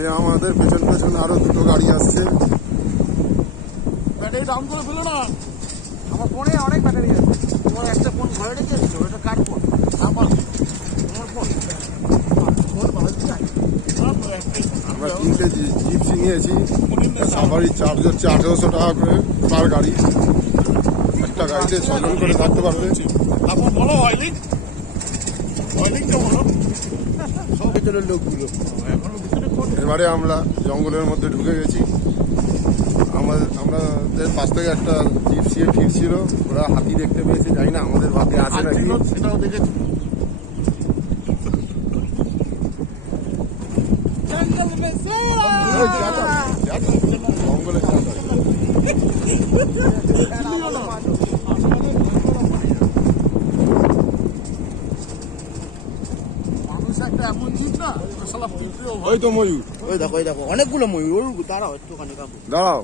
এই আমাদের পেছন পেছন আরো দুটো গাড়ি আসছে। ব্যাটারি ডাউন করে ফেলো না। আমার ফোনে অনেক ব্যাটারি আছে। তোমার একটা ফোন ঘরে রেখে এসছো, ওটা কার ফোন? আমার তোমার ফোন ফোন বাজছে না। আমরা 3টে জিপসি নিয়েছি। সাফারি চার্জার 1800 টাকা করে পার গাড়ি। একটা গাড়িতে 6 জন করে থাকতে পারবে। এখন বলো অয়েলিং, অয়েলিংটা বলো সব ভেতরের লোকগুলো। এখনো ভিতরে কোন এবারে আমরা জঙ্গলের মধ্যে ঢুকে গেছি। আমাদের পাশ থেকে একটা জিপসি ফিরছিল, ওরা হাতি দেখতে পেয়েছে, জানি না আমাদের ভাগে আছে নাকি। সেটাও দেখেছি। এই জঙ্গলে মানুষ একটা এমন জিনিস না, শালা পিঁপড়েও ভয়। ওই তো ময়ূর, ওই দেখো অনেকগুলো ময়ূর। দাঁড়াও একটুখানি কাকু। দাঁড়াও।